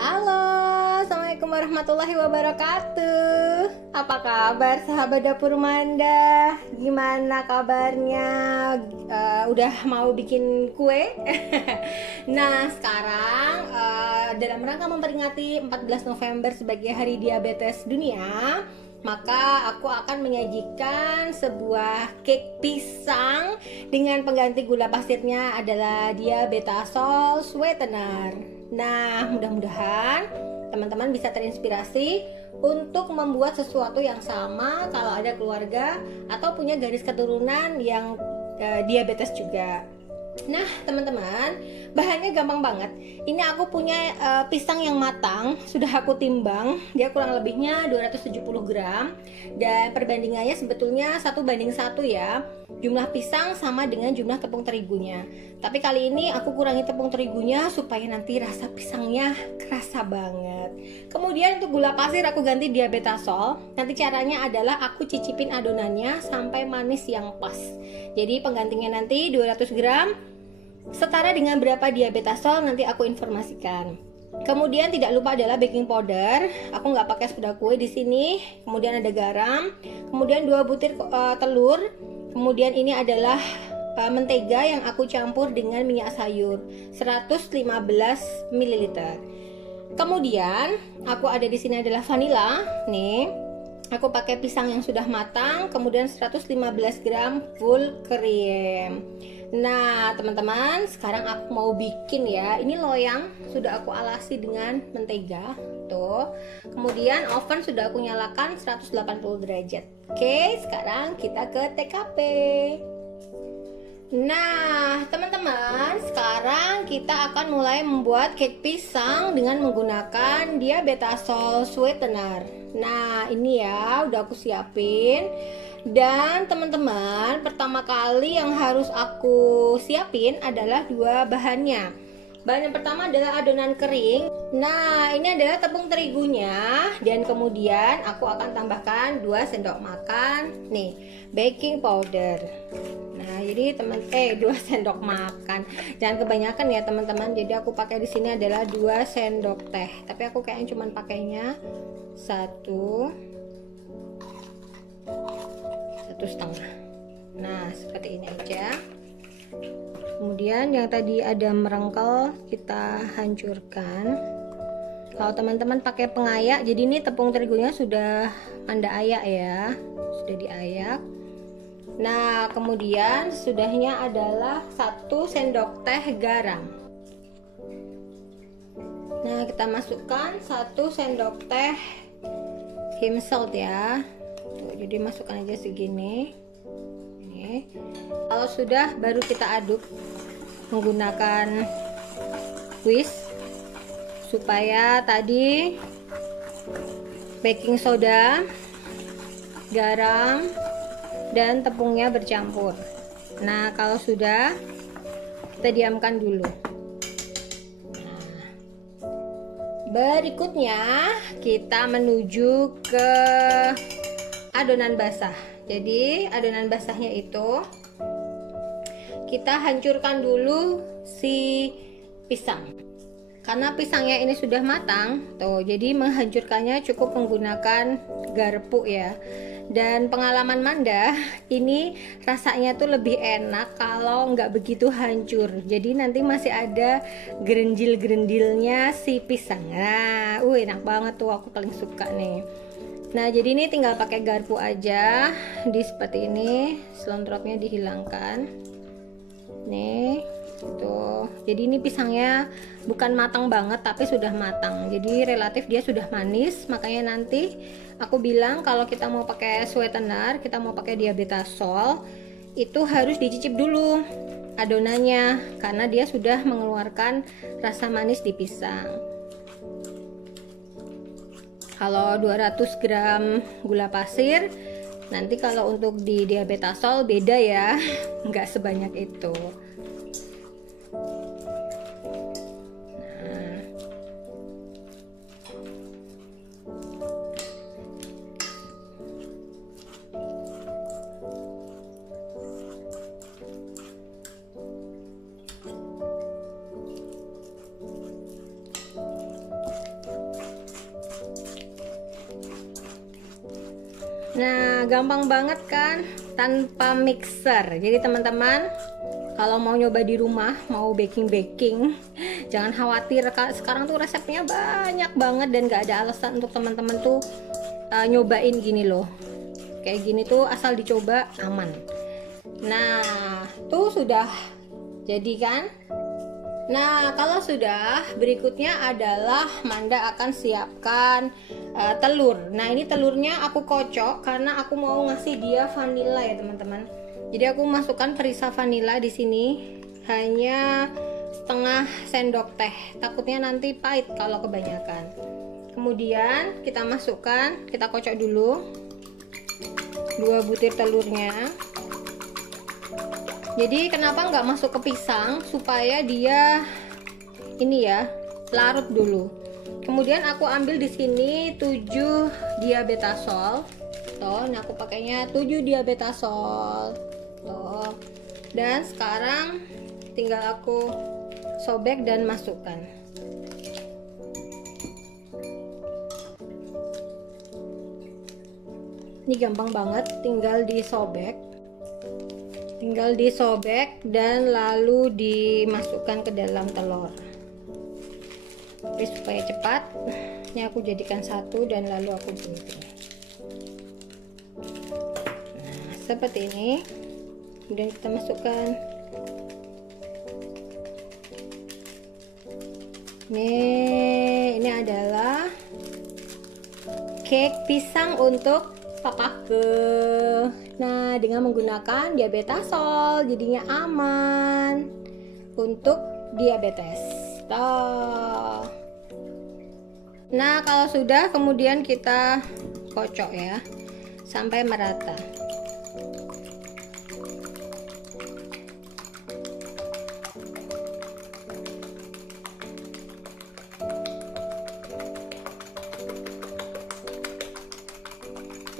Halo, Assalamualaikum warahmatullahi wabarakatuh. Apa kabar sahabat dapur Manda? Gimana kabarnya? Udah mau bikin kue? Nah, sekarang dalam rangka memperingati 14 November sebagai Hari Diabetes Dunia, maka aku akan menyajikan sebuah cake pisang dengan pengganti gula pasirnya adalah diabetasol sweetener. Nah, mudah-mudahan teman-teman bisa terinspirasi untuk membuat sesuatu yang sama kalau ada keluarga atau punya garis keturunan yang diabetes juga. Nah, teman-teman, bahannya gampang banget. Ini aku punya pisang yang matang, sudah aku timbang. Dia kurang lebihnya 270 gram. Dan perbandingannya sebetulnya 1:1 ya. Jumlah pisang sama dengan jumlah tepung terigunya. Tapi kali ini aku kurangi tepung terigunya supaya nanti rasa pisangnya kerasa banget. Kemudian untuk gula pasir aku ganti diabetasol. Nanti caranya adalah aku cicipin adonannya sampai manis yang pas. Jadi penggantinya nanti 200 gram setara dengan berapa diabetasol nanti aku informasikan. Kemudian tidak lupa adalah baking powder. Aku nggak pakai soda kue di sini. Kemudian ada garam. Kemudian 2 butir telur. Kemudian ini adalah mentega yang aku campur dengan minyak sayur 115 ml. Kemudian aku ada di sini adalah vanila. Nih, aku pakai pisang yang sudah matang. Kemudian 115 gram full cream. Nah, teman-teman, sekarang aku mau bikin ya. Ini loyang sudah aku alasi dengan mentega. Tuh. Kemudian oven sudah aku nyalakan 180 derajat. Oke, sekarang kita ke TKP. Nah, teman-teman, sekarang kita akan mulai membuat cake pisang dengan menggunakan diabetasol sweetener. Nah, ini ya, udah aku siapin. Dan teman-teman, pertama kali yang harus aku siapin adalah 2 bahannya. Bahan yang pertama adalah adonan kering. Nah, ini adalah tepung terigunya. Dan kemudian aku akan tambahkan 2 sendok makan nih, baking powder. Nah, jadi 2 sendok makan. Jangan kebanyakan ya, teman-teman. Jadi aku pakai di sini adalah 2 sendok teh. Tapi aku kayaknya cuma pakainya 1,5. Nah, seperti ini aja. Kemudian yang tadi ada merengkel kita hancurkan. Kalau teman-teman pakai pengayak, jadi ini tepung terigunya sudah Anda ayak ya, sudah diayak. Nah, kemudian sudahnya adalah 1 sendok teh garam. Nah, kita masukkan 1 sendok teh Him salt ya. Tuh, jadi masukkan aja segini. Ini. Kalau sudah, baru kita aduk menggunakan whisk supaya tadi baking soda, garam, dan tepungnya bercampur. Nah, kalau sudah, kita diamkan dulu. Berikutnya kita menuju ke adonan basah. Jadi adonan basahnya itu kita hancurkan dulu si pisang. Karena pisangnya ini sudah matang, tuh. Jadi menghancurkannya cukup menggunakan garpu ya. Dan pengalaman Manda, ini rasanya tuh lebih enak kalau nggak begitu hancur. Jadi nanti masih ada gerendil-gerendilnya si pisang. Nah, enak banget tuh, aku paling suka nih. Nah, jadi ini tinggal pakai garpu aja, di seperti ini, selontrotnya dihilangkan. Nih, tuh. Jadi ini pisangnya bukan matang banget, tapi sudah matang. Jadi relatif dia sudah manis, makanya nanti aku bilang kalau kita mau pakai sweetener, kita mau pakai diabetasol, itu harus dicicip dulu adonannya karena dia sudah mengeluarkan rasa manis di pisang. Kalau 200 gram gula pasir, nanti kalau untuk di diabetasol beda ya, nggak sebanyak itu. Nah, gampang banget kan tanpa mixer. Jadi teman-teman, kalau mau nyoba di rumah, mau baking, jangan khawatir. Sekarang tuh resepnya banyak banget dan gak ada alasan untuk teman-teman tuh nyobain gini loh. Kayak gini tuh asal dicoba aman. Nah, tuh sudah jadi kan? Nah, kalau sudah, berikutnya adalah Manda akan siapkan telur. Nah, ini telurnya aku kocok karena aku mau ngasih dia vanila ya, teman-teman. Jadi aku masukkan perisa vanila di sini hanya setengah sendok teh. Takutnya nanti pahit kalau kebanyakan. Kemudian kita masukkan, kita kocok dulu 2 butir telurnya. Jadi kenapa nggak masuk ke pisang, supaya dia ini ya larut dulu. Kemudian aku ambil di sini 7 diabetasol. Tuh, ini aku pakainya 7 diabetasol. Tuh. Dan sekarang tinggal aku sobek dan masukkan. Ini gampang banget, tinggal disobek dan lalu dimasukkan ke dalam telur. Tapi supaya cepat, ini aku jadikan satu dan lalu aku gunting. Nah, seperti ini. Kemudian kita masukkan. Ini adalah cake pisang untuk papake. Nah, dengan menggunakan diabetasol jadinya aman untuk diabetes. Tuh. Nah, kalau sudah kemudian kita kocok ya sampai merata.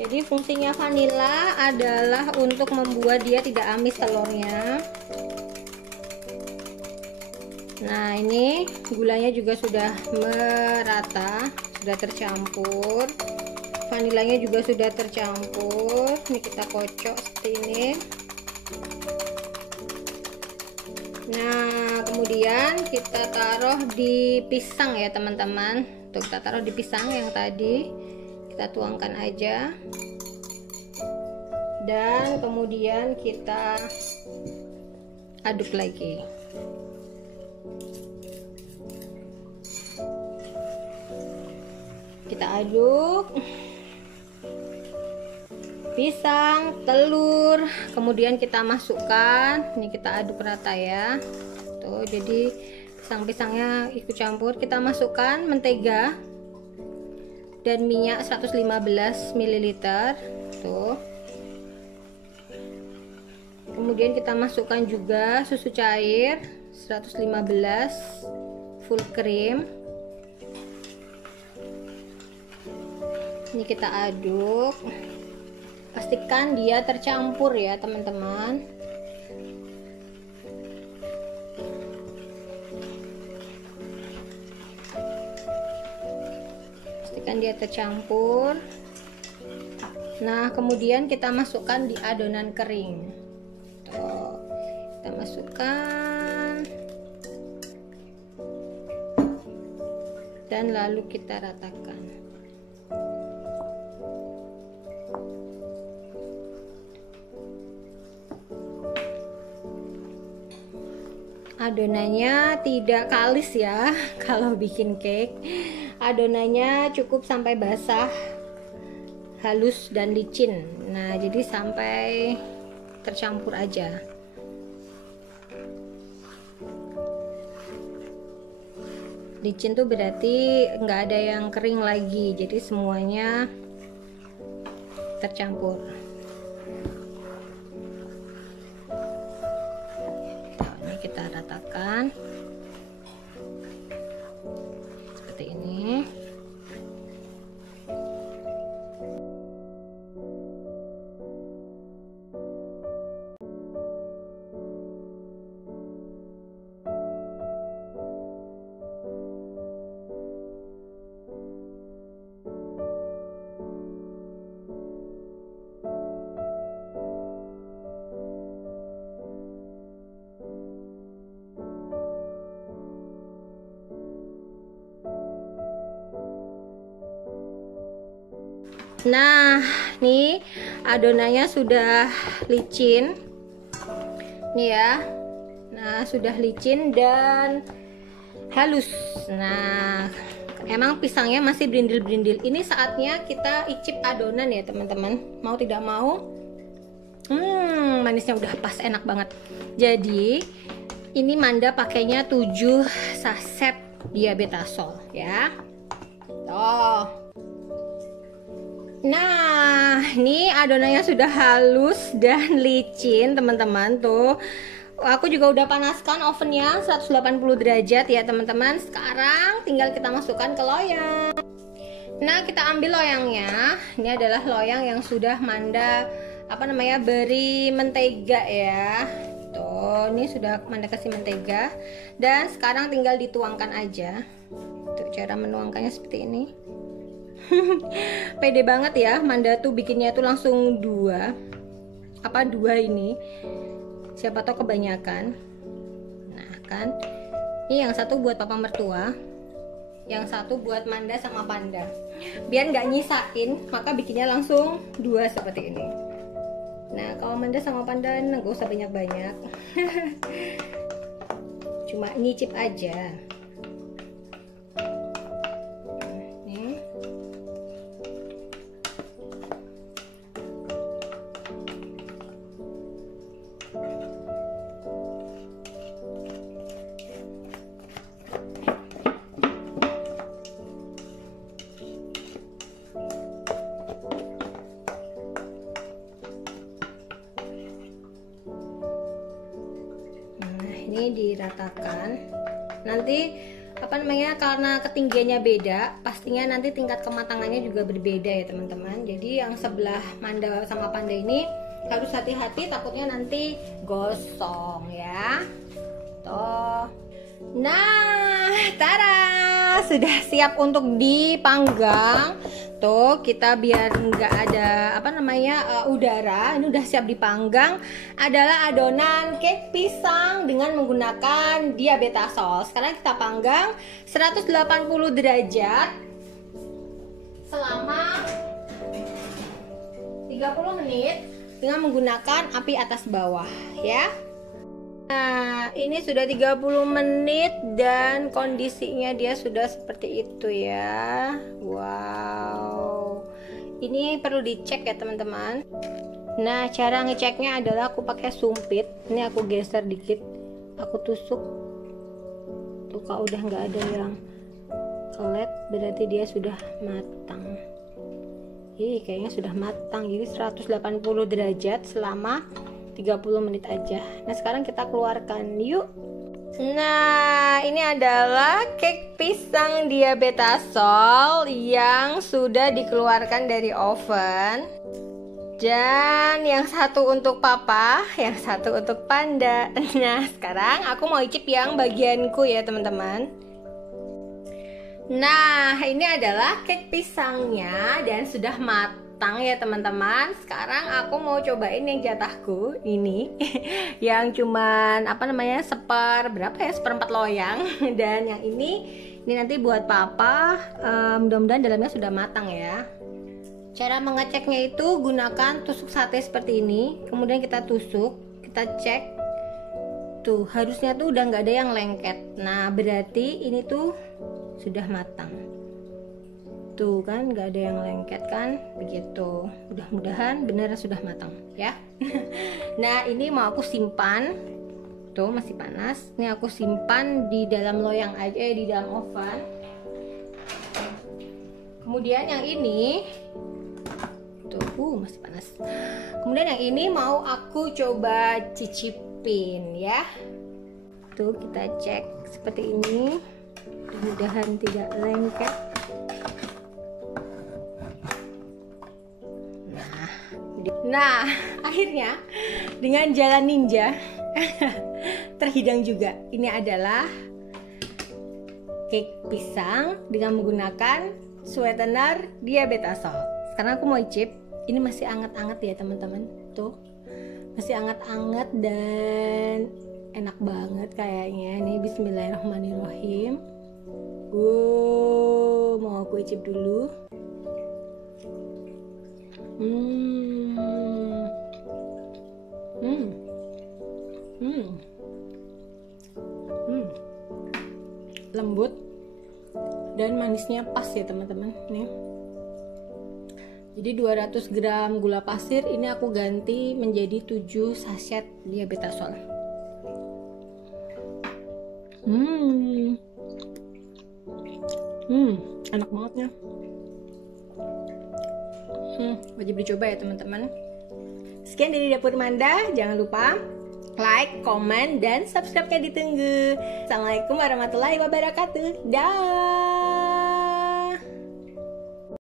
Jadi fungsinya vanila adalah untuk membuat dia tidak amis telurnya. Nah, ini gulanya juga sudah merata, sudah tercampur. Vanilanya juga sudah tercampur. Ini kita kocok seperti ini. Nah, kemudian kita taruh di pisang ya, teman-teman. Tuh, kita taruh di pisang yang tadi. Kita tuangkan aja. Dan kemudian kita aduk lagi. Kita aduk pisang, telur, kemudian kita masukkan. Ini kita aduk rata ya. Tuh, jadi pisang-pisangnya ikut campur. Kita masukkan mentega dan minyak 115 ml. Tuh. Kemudian kita masukkan juga susu cair 115 full cream. Ini kita aduk. Pastikan dia tercampur ya, teman-teman. Pastikan dia tercampur. Nah, kemudian kita masukkan di adonan kering. Tuh, kita masukkan dan lalu kita ratakan. Adonannya tidak kalis ya kalau bikin cake. Adonannya cukup sampai basah, halus dan licin. Nah, jadi sampai tercampur aja. Licin tuh berarti nggak ada yang kering lagi, jadi semuanya tercampur. Nah, ini kita ratakan seperti ini. Nah, nih adonannya sudah licin. Nih ya. Nah, sudah licin dan halus. Nah, emang pisangnya masih berindil-berindil. Ini saatnya kita icip adonan ya, teman-teman. Mau tidak mau. Manisnya udah pas, enak banget. Jadi, ini Manda pakainya 7 saset diabetasol ya. Tuh. Nah, ini adonannya sudah halus dan licin, teman-teman. Tuh. Aku juga udah panaskan ovennya 180 derajat ya, teman-teman. Sekarang tinggal kita masukkan ke loyang. Nah, kita ambil loyangnya. Ini adalah loyang yang sudah Manda beri mentega ya. Tuh, ini sudah Manda kasih mentega. Dan sekarang tinggal dituangkan aja. Tuh, cara menuangkannya seperti ini. Pede banget ya, Manda tuh bikinnya tuh langsung dua ini. Siapa tahu kebanyakan. Nah kan, ini yang satu buat papa mertua, yang satu buat Manda sama Panda. Biar nggak nyisain, maka bikinnya langsung 2 seperti ini. Nah, kalau Manda sama Panda nggak usah banyak-banyak. Cuma nyicip aja. Ini diratakan. Nanti karena ketinggiannya beda, pastinya nanti tingkat kematangannya juga berbeda ya, teman-teman. Jadi yang sebelah Manda sama Panda ini harus hati-hati, takutnya nanti gosong ya. Tuh. Nah, tada, sudah siap untuk dipanggang. Tuh, kita biar nggak ada udara, ini udah siap dipanggang. Adalah adonan cake pisang dengan menggunakan diabetasol. Sekarang kita panggang 180 derajat selama 30 menit dengan menggunakan api atas bawah ya. Nah, ini sudah 30 menit dan kondisinya dia sudah seperti itu ya. Wow. Ini perlu dicek ya, teman-teman. Nah, cara ngeceknya adalah aku pakai sumpit. Ini aku geser dikit. Aku tusuk. Tuh, kalau udah nggak ada yang kelet, berarti dia sudah matang. Kayaknya sudah matang. Jadi 180 derajat selama 30 menit aja. Nah, sekarang kita keluarkan yuk. Nah, ini adalah cake pisang diabetasol yang sudah dikeluarkan dari oven. Dan yang satu untuk papa, yang satu untuk Panda. Nah, sekarang aku mau icip yang bagianku ya, teman-teman. Nah, ini adalah cake pisangnya dan sudah matang ya, teman-teman. Sekarang aku mau cobain yang jatahku ini yang cuman seperempat loyang. Dan yang ini nanti buat papa. Mudah-mudahan dalamnya sudah matang ya. Cara mengeceknya itu gunakan tusuk sate seperti ini. Kemudian kita tusuk, kita cek. Tuh, harusnya tuh udah nggak ada yang lengket. Nah, berarti ini tuh sudah matang. Tuh kan, nggak ada yang lengket kan, begitu. Mudah-mudahan benar sudah matang ya. Nah, ini mau aku simpan. Tuh, masih panas. Ini aku simpan di dalam loyang aja, di dalam oven. Kemudian yang ini tuh, masih panas. Kemudian yang ini mau aku coba cicipin ya. Tuh, kita cek seperti ini. Mudah-mudahan tidak lengket. Nah, akhirnya dengan jalan ninja terhidang juga. Ini adalah cake pisang dengan menggunakan sweetener diabetasol. Sekarang aku mau icip. Ini masih anget-anget ya, teman-teman. Tuh, masih anget-anget dan enak banget kayaknya. Ini bismillahirrahmanirrahim. Mau aku icip dulu. Hmm. Hmm. Hmm. Hmm. Lembut dan manisnya pas ya teman-teman nih. Jadi 200 gram gula pasir ini aku ganti menjadi 7 sachet diabetasol. Enak banget ya. Wajib dicoba ya teman-teman. Sekian dari Dapur Manda, jangan lupa like, komen, dan subscribe-nya ditunggu. Assalamualaikum warahmatullahi wabarakatuh. Dah.